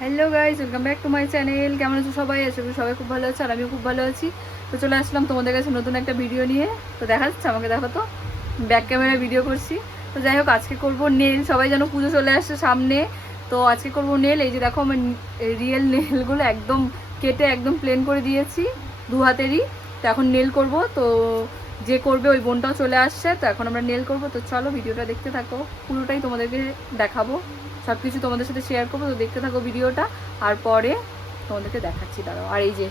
Hello guys welcome back to my channel কেমন আছো সবাই? করি সবাই খুব ভালো আছে আর আমিও খুব ভালো আছি। তো চলে আসলাম তোমাদের কাছে নতুন একটা ভিডিও নিয়ে। তো দেখা যাচ্ছে আমাকে দেখো তো। ব্যাক ক্যামেরায় ভিডিও করছি। তো যাই হোক, আজকে করব নেল সবাই যেন পুজো চলে আসছে সামনে। তো আজকে করব নেল এই যে দেখো, আমার রিয়েল নেলগুলো একদম কেটে একদম প্লেন করে দিয়েছি দু হাতেরই। তো এখন নেল করব। তো যে করবে ওই বোনটাও চলে আসছে। তো এখন আমরা নেল করব। তো চলো ভিডিওটা দেখতে থাকো। পুরোটাই তোমাদেরকে দেখাবো। সব কিছু তোমাদের সাথে শেয়ার করব, তো দেখতে থাকো ভিডিওটা, আর পরে তোমাদেরকে দেখাচ্ছি, দাঁড়াও, আর এই যে,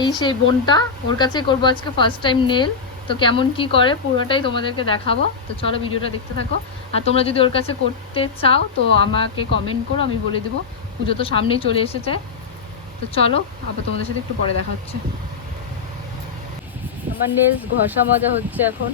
এই সেই বোনটা, ওর কাছে করব আজকে ফার্স্ট টাইম নেল তো কেমন কি করে পুরোটাই তোমাদেরকে দেখাবো, তো চলো ভিডিওটা দেখতে থাকো, আর তোমরা যদি ওর কাছে করতে চাও, তো আমাকে কমেন্ট করো, আমি বলে দেবো, পুজো তো সামনেই চলে এসেছে, তো চলো, আবার তোমাদের সাথে একটু পরে দেখা হচ্ছে। আমার নেলস ঘষা মজা হচ্ছে এখন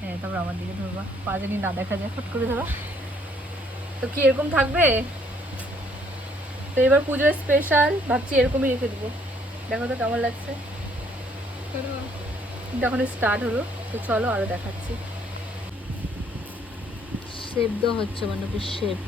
হ্যাঁ তারপর আমার দিকে ধরবা। পা জানি না দেখা যায়, ফট করে ধরো। তো কি এরকম থাকবে? তো এবার পুজোর স্পেশাল ভাবছি এরকমই রেখে দেবো। দেখো তো কেমন লাগছে। যখন স্টার্ট হলো, তো চলো আরও দেখাচ্ছি। শেপ দেওয়া হচ্ছে মানে শেপ।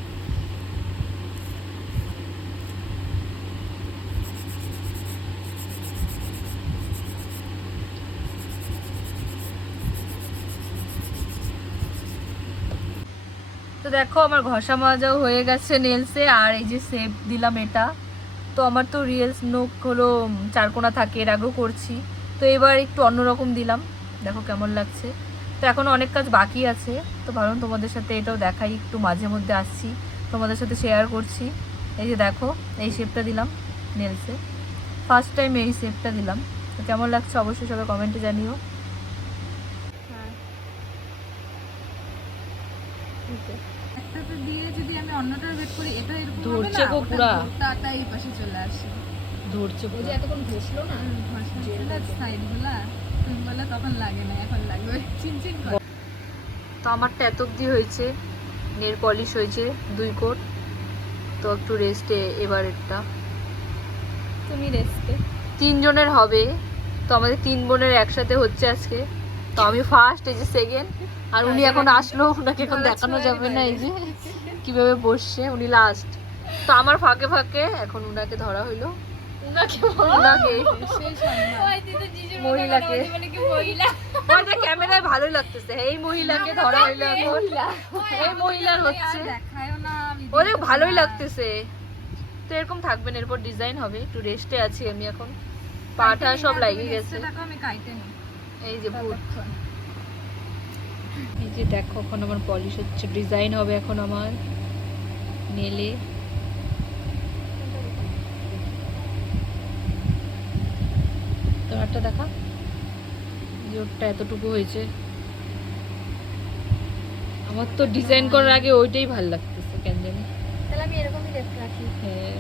তো দেখো আমার ঘষা মাজাও হয়ে গেছে নেলসে আর এই যে সেপ দিলাম এটা। তো আমার তো রিয়েলস নোক হলো চারকোনা থাকে এর আগেও করছি। তো এবার একটু অন্যরকম দিলাম। দেখো কেমন লাগছে। তো এখনও অনেক কাজ বাকি আছে। তো ভাবলাম তোমাদের সাথে এটাও দেখাই একটু মাঝে মধ্যে আসছি। তোমাদের সাথে শেয়ার করছি। এই যে দেখো এই শেপটা দিলাম নেলসে ফার্স্ট টাইম এই শেপটা দিলাম। তো কেমন লাগছে অবশ্যই সবাই কমেন্টে জানিও। একটাতে দিয়ে যদি আমি অন্যটার ওয়েট করি এটা এরকম ধরছে গো পুরা। ভর্তাটা এই পাশে চলে আসে। ধরছে যে এতক্ষণ ঘষলো না? তখন লাগে না এখন লাগবে। চিনচিন করে। তো আমারটা এত অবধি হয়েছে নেল পলিশ হয়েছে দুই কোট। তো একটু রেস্টে এবারেরটা তুমি রেস্টে তিনজনের হবে। তো আমাদের তিন বোনের একসাথে হচ্ছে আজকে। তো আমি ফার্স্ট এই যে সেকেন্ড আর উনি এখন আসলো ওনাকে এখন দেখানো যাবে না এই যে কীভাবে বসছে উনি লাস্ট তো আমার ফাঁকে ফাঁকে এখন উনাকে ধরা হইল। মহিলাকে। ওইটা ক্যামেরায় ভালোই লাগতেছে। এই মহিলাকে ধরা হইল এই মহিলার হচ্ছে। ভালোই লাগতেছে। তো এরকম থাকবেন এরপর ডিজাইন হবে। একটু রেস্টে আছি আমি এখন। পাটা সব লাগিয়ে গেছে। আমি এই যে এই যে দেখো এখন আমার পলিশ হচ্ছে ডিজাইন হবে এখন আমার নেলে। তোমারটা দেখা জোরটা এতটুকু হয়েছে। আমার তো ডিজাইন করার আগে ওইটাই ভালো লাগতেছে কেন জানি। তাহলে আমি এরকমই রেস্ট রাখি। হ্যাঁ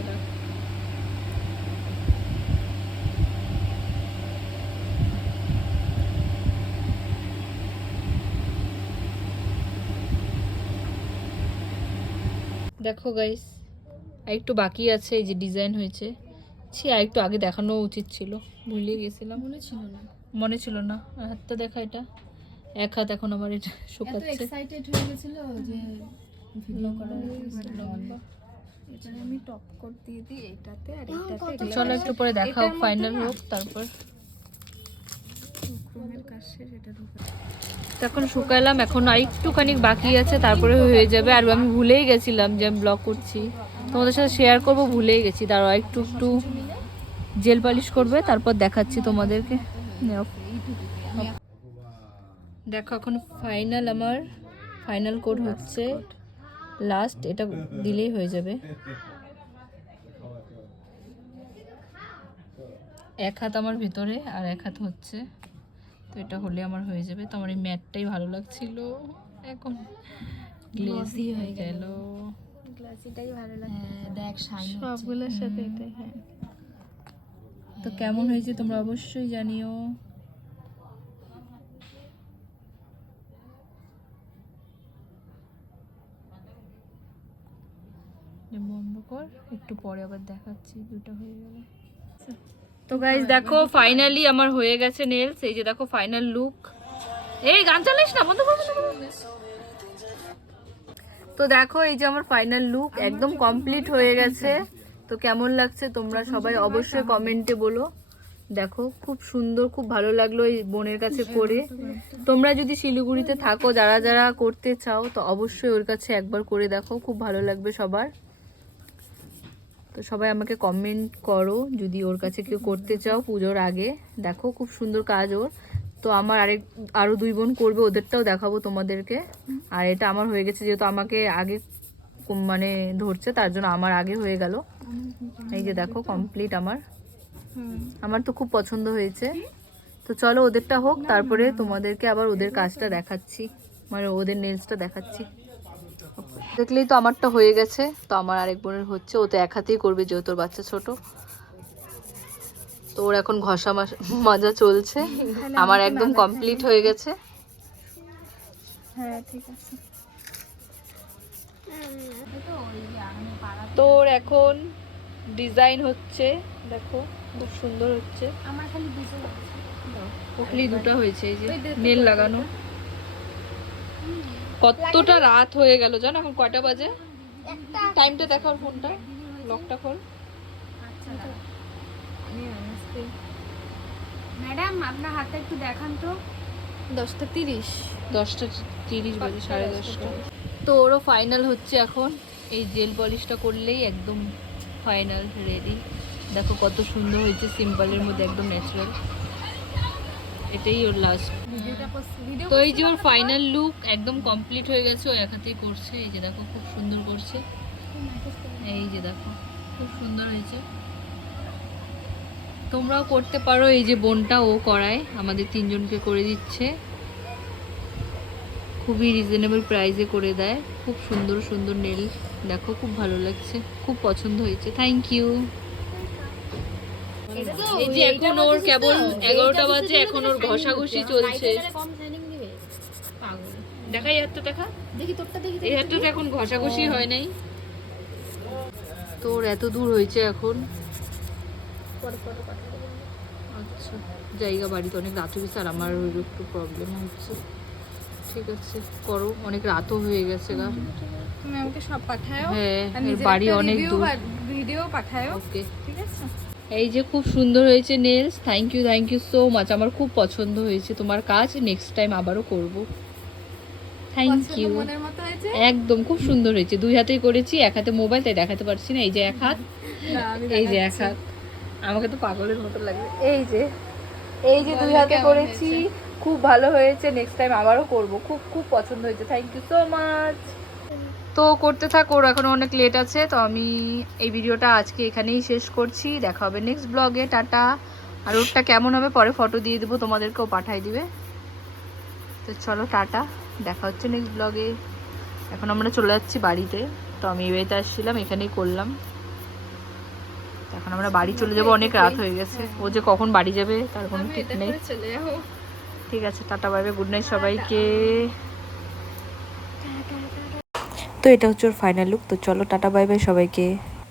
দেখো গাইস আর একটু বাকি আছে এই যে ডিজাইন হয়েছে। ছি আর একটু আগে দেখানো উচিত ছিল। ভুলে গেছিলাম। মনে ছিল না। মনে ছিল না। হাতটা দেখা এটা। এক হাত এখন আমার এটা এত শুকাচ্ছে। এক্সাইটেড হয়ে গেছিল যে ভিডিও করার লম্বা। আমি টপ কোট দিয়ে দিই এইটাতে আর তো এইটাতে চলো একটু পরে দেখা হোক ফাইনাল হোক তারপর। ক্রোমের কাজ শেষ এটা ঢুকে তো এখন শুকালাম, এখন আর একটুখানি বাকি আছে, তারপরে হয়ে যাবে। আর আমি ভুলেই গেছিলাম যে আমি ব্লগ করছি। তোমাদের সাথে শেয়ার করব, ভুলেই গেছি। দাঁড়াও, একটু একটু জেল পালিশ করবে, তারপর দেখাচ্ছি তোমাদেরকে। দেখো, এখন ফাইনাল আমার ফাইনাল কোড হচ্ছে লাস্ট এটা দিলেই হয়ে যাবে। এক হাত আমার ভিতরে আর এক হাত হচ্ছে তো এটা হলে আমার হয়ে যাবে। তো আমার এই ম্যাটটাই ভালো লাগছিল। এখন গ্লেজি হয়ে গেল। গ্লেজিটাই ভালো লাগে হ্যাঁ, দেখ সবগুলোর সাথে এটাই হ্যাঁ। তো কেমন হয়েছে তোমরা অবশ্যই জানিও। বন্ধ কর একটু পরে আবার দেখাচ্ছি দুটো হয়ে গেল। তো গাইজ দেখো ফাইনালি আমার হয়ে গেছে নেলস এই যে দেখো ফাইনাল লুক এই, গান চালিস না, বন্ধ বন্ধ। তো দেখো, এই যে আমার ফাইনাল লুক একদম কমপ্লিট হয়ে গেছে। তো কেমন লাগছে তোমরা সবাই অবশ্যই কমেন্টে বলো। দেখো, খুব সুন্দর, খুব ভালো লাগল এই বোনের কাছে করে। তোমরা যদি শিলিগুড়িতে থাকো, যারা যারা করতে চাও, তো অবশ্যই ওর কাছে একবার করে দেখো, খুব ভালো লাগবে সবার। তো সবাই আমাকে কমেন্ট করো যদি ওর কাছে কেউ করতে চাও পুজোর আগে। দেখো খুব সুন্দর কাজ ওর। তো আমার আরেক আরও দুই বোন করবে, ওদেরটাও দেখাবো তোমাদেরকে। আর এটা আমার হয়ে গেছে যেহেতু আমাকে আগে মানে ধরছে, তার জন্য আমার আগে হয়ে গেল। এই যে দেখো কমপ্লিট আমার। আমার তো খুব পছন্দ হয়েছে। তো চলো ওদেরটা হোক, তারপরে তোমাদেরকে আবার ওদের কাজটা দেখাচ্ছি। মানে ওদের নেলসটা দেখাচ্ছি। দেখলেই তো আমারটা হয়ে গেছে। তো আমার আরেক বোনের হচ্ছে ও তো এক হাতেই করবে যেহেতু ওর বাচ্চা ছোট। তো ওর এখন ঘষা মাজা চলছে। আমার একদম কমপ্লিট হয়ে গেছে। হ্যাঁ ঠিক আছে। তোর এখন ডিজাইন হচ্ছে দেখো খুব সুন্দর হচ্ছে। আমার খালি দুটো হয়েছে। এই যে নেল লাগানো। কতটা রাত হয়ে গেল জানো? এখন কয়টা বাজে? টাইমটা দেখাও ফোনটা লকটা খোল। ম্যাডাম আপনার হাতে একটু দেখান তো। দশটা তিরিশ। দশটা তিরিশ বাজে সাড়ে দশটা তো ওরও ফাইনাল হচ্ছে এখন। এই জেল পলিশটা করলেই একদম ফাইনাল রেডি দেখো কত সুন্দর হয়েছে সিম্পলের মধ্যে একদম ন্যাচারাল এটাই ওর লাস্ট তো এই যে ওর ফাইনাল লুক একদম কমপ্লিট হয়ে গেছে ও এক হাতেই করছে। এই যে দেখো খুব সুন্দর করছে। এই যে দেখো খুব সুন্দর হয়েছে। তোমরাও করতে পারো এই যে বোনটা ও করায়। আমাদের তিনজনকে করে দিচ্ছে। খুবই রিজনেবল প্রাইসে করে দেয়। খুব সুন্দর সুন্দর নেল দেখো খুব ভালো লাগছে। খুব পছন্দ হয়েছে। থ্যাংক ইউ এই যে এখন ওর কেবল এগারোটা বাজে এখন ওর ঘষাঘষি চলছে। দেখা এই হাতটা দেখা। দেখি তোরটা দেখি এই হাতটা তো এখন ঘষাঘষি হয় নাই। তোর এত দূর হয়েছে এখন। আচ্ছা জায়গা বাড়িতে অনেক রাত হয়ে গেছে আর আমার ওই একটু প্রবলেম হচ্ছে। ঠিক আছে করো অনেক রাতও হয়ে গেছে গা। তুমি আমাকে সব পাঠাও হ্যাঁ বাড়ি অনেক দূর। ভিডিও পাঠাও ওকে ঠিক আছে? এই যে খুব সুন্দর হয়েছে nails thank you thank you so much আমার খুব পছন্দ হয়েছে তোমার কাজ নেক্সট টাইম আবারও করব। থ্যাংক ইউ একদম খুব সুন্দর হয়েছে। দুই হাতেই করেছি এক হাতে মোবাইল তাই দেখাতে পারছি না। এই যে এক হাত এই যে এক হাত। আমাকে তো পাগলের মতো লাগে এই যে এই যে দুই হাতে করেছি খুব ভালো হয়েছে। নেক্সট টাইম আবারও করব। খুব খুব পছন্দ হয়েছে। থ্যাংক ইউ সো মাচ তো করতে থাক ওর এখনও অনেক লেট আছে তো আমি এই ভিডিওটা আজকে এখানেই শেষ করছি। দেখা হবে নেক্সট ব্লগে টাটা। আর ওরটা কেমন হবে পরে ফটো দিয়ে দেবো তোমাদেরকেও পাঠাই দিবে। তো চলো টাটা। দেখা হচ্ছে নেক্সট ব্লগে এখন আমরা চলে যাচ্ছি বাড়িতে। তো আমি এবারে আসছিলাম এখানেই করলাম। এখন আমরা বাড়ি চলে যাব অনেক রাত হয়ে গেছে। ও যে কখন বাড়ি যাবে তার কোনো ঠিক নেই। ঠিক আছে টাটা বাইবে গুড নাইট সবাইকে। তো এটা হচ্ছে ওর ফাইনাল লুক তো চলো টাটা বাই বাই সবাইকে।